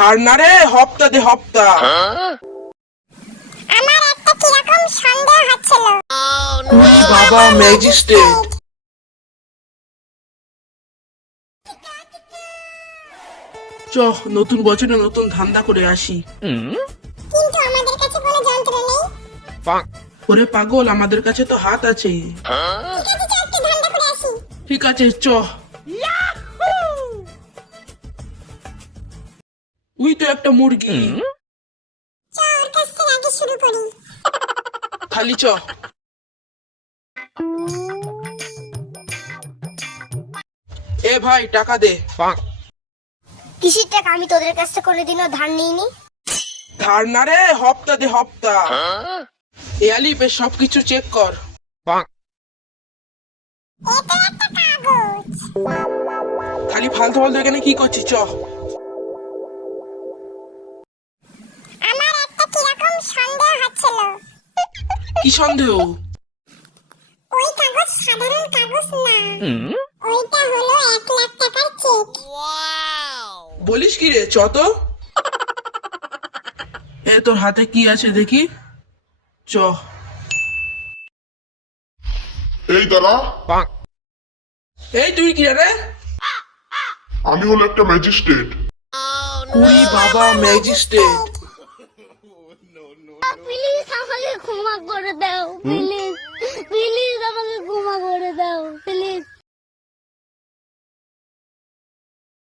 ধার না রে, হপ্তা দে হপ্তা। আমার একটা কিরকম সন্দেহ হচ্ছিল। উই বাবা, ম্যাজিস্ট্রেট। চ, নতুন বছরে নতুন ধান্দা করে আসি। কিন্তু আমাদের কাছে কোনো যন্ত্র নেই। ওরে পাগল, আমাদের কাছে তো হাত আছে। ঠিক আছে, চল একটু ধান্দা করে আসি। ঠিক আছে, চ। উই তো একটা মুরগি। চল ওর কাছ থেকে আগে শুরু করি। খালি চ। এ ভাই, টাকা দে। কিসের টাকা? আমি তোদের কাছ থেকে কোনোদিনও ধার নিইনি। ধার না রে, হপ্তা দে হপ্তা। এ আলিফ, সবকিছু চেক কর। এটা একটা কাগজ। খালি ফালতু ফালতু এখানে কি করছিস? চ। আমার একটা কিরকম সন্দেহ হচ্ছিল। কি সন্দেহ? ওই কাগজ সাধারণ কাগজ না, ওইটা হলো 1,00,000 টাকার চেক। বলিস কি রে? চ তো। এ তোর হাতে কি আছে দেখি। চ। এই দাঁড়া, এই তুই কি রে? আমি হলো একটা ম্যাজিস্ট্রেট। উই বাবা, ম্যাজিস্ট্রেট। প্লিজ আমাকে ক্ষমা করে দাও, প্লিজ প্লিজ আমাকে ক্ষমা করে দাও, প্লিজ।